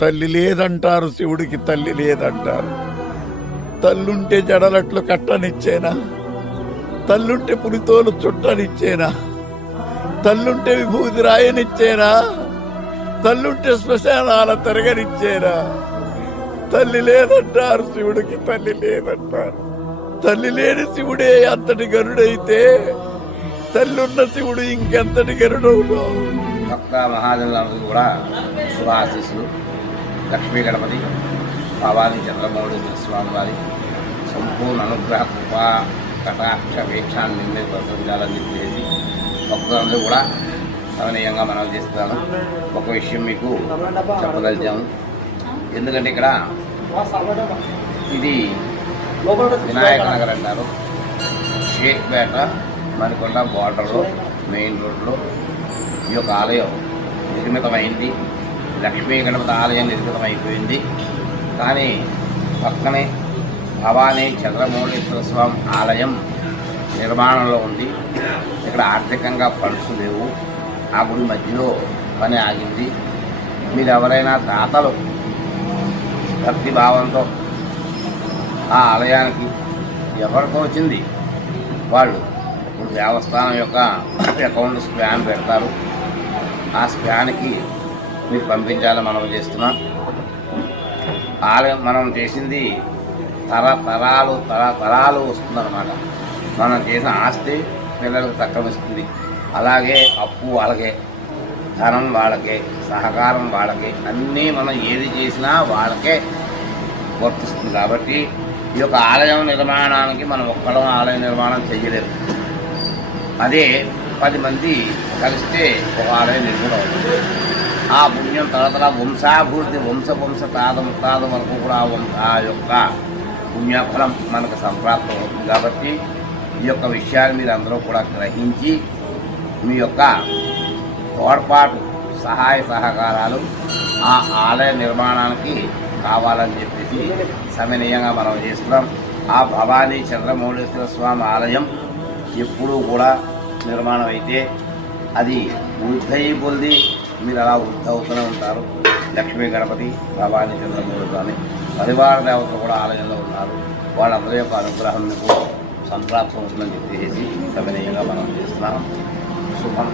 తల్లి లేదంటారు శివుడికి తల్లి లేదంటారు. తల్లుంటే జడలట్లు కట్టనిచ్చేనా? తల్లుంటే పులితోలు చుట్టనిచ్చేనా? తల్లుంటే విభూతి రాయనిచ్చేనా? తల్లుంటే శ్మశానాల తిరగనిచ్చేనా? తల్లి లేదంటారు శివుడికి తల్లి లేదంటారు. తల్లి లేని శివుడే అంతటి గరుడైతే తల్లున్న శివుడు ఇంకెంతటి గరుడవు భక్త కూడా శుభాశిస్సులు. లక్ష్మీ గణపతి భవానీ చంద్రమౌళి స్వామి వారి సంపూర్ణ అనుగ్రహ కృపా కటాక్ష వీక్షాన్ని నిన్నే ప్రసరించాలని చెప్పేసి భక్తులందరూ కూడా సమనీయంగా మనం చేస్తాను ఒక విషయం మీకు చెప్పదలిచాము ఎందుకంటే ఇక్కడ ఇది వినాయక నగర్ అంటారు. షేక్పేట మరికొండ బార్డర్లో మెయిన్ రోడ్లో ఈ యొక్క ఆలయం నిర్మితమైంది. లక్ష్మీ గణపతి ఆలయం నిర్మితమైపోయింది. కానీ పక్కనే భవానీ చంద్రమౌళేశ్వర స్వామి ఆలయం నిర్మాణంలో ఉంది. ఇక్కడ ఆర్థికంగా ఫండ్స్ లేవు. ఆ గుడి మధ్యలో పని ఆగింది. మీరు ఎవరైనా దాతలు భక్తి భావంతో ఆ ఆలయానికి ఎవరితో వచ్చింది. వాళ్ళు ఇప్పుడు దేవస్థానం యొక్క అకౌంట్ స్పాన్ పెడతారు. ఆ స్పాన్కి మీరు పంపించాలని మనం చేస్తున్నాం. ఆలయం మనం చేసింది తరతరాలు తరతరాలు వస్తుందన్నమాట. మనం చేసిన ఆస్తి పిల్లలకు తక్కమిస్తుంది అలాగే అప్పు వాళ్ళకే ధనం వాళ్ళకే సహకారం వాళ్ళకే అన్నీ మనం ఏది చేసినా వాళ్ళకే వర్తిస్తుంది కాబట్టి ఈ యొక్క ఆలయం నిర్మాణానికి మనం ఒక్కడం ఆలయ నిర్మాణం చేయలేదు. అదే పది మంది కలిస్తే ఒక ఆలయం నిర్మాణం అవుతుంది. ఆ పుణ్యం తరతర వంశాభివృద్ధి వంశ వంశ తాత ముత్తాత వరకు కూడా ఆ యొక్క పుణ్యఫలం మనకు సంప్రాప్తం అవుతుంది కాబట్టి ఈ యొక్క విషయాన్ని మీరు అందరూ కూడా గ్రహించి మీ యొక్క తోడ్పాటు సహాయ సహకారాలు ఆ ఆలయ నిర్మాణానికి కావాలని చెప్పేసి సమనీయంగా మనం చేస్తున్నాం. ఆ భవానీ చంద్రమౌళేశ్వర స్వామి ఆలయం ఎప్పుడూ కూడా నిర్మాణం అయితే అది వృద్ధి పొంది మీరు అలా అవుతూనే ఉంటారు. లక్ష్మీ గణపతి భవానీ చంద్రమూర్తి అని పరివార దేవతలు కూడా ఆలయంలో ఉన్నారు. వాళ్ళందరి యొక్క అనుగ్రహం మీకు సంప్రాప్తం అవుతుందని చెప్పేసి సమనీయంగా మనం చేస్తున్నాం. శుభం.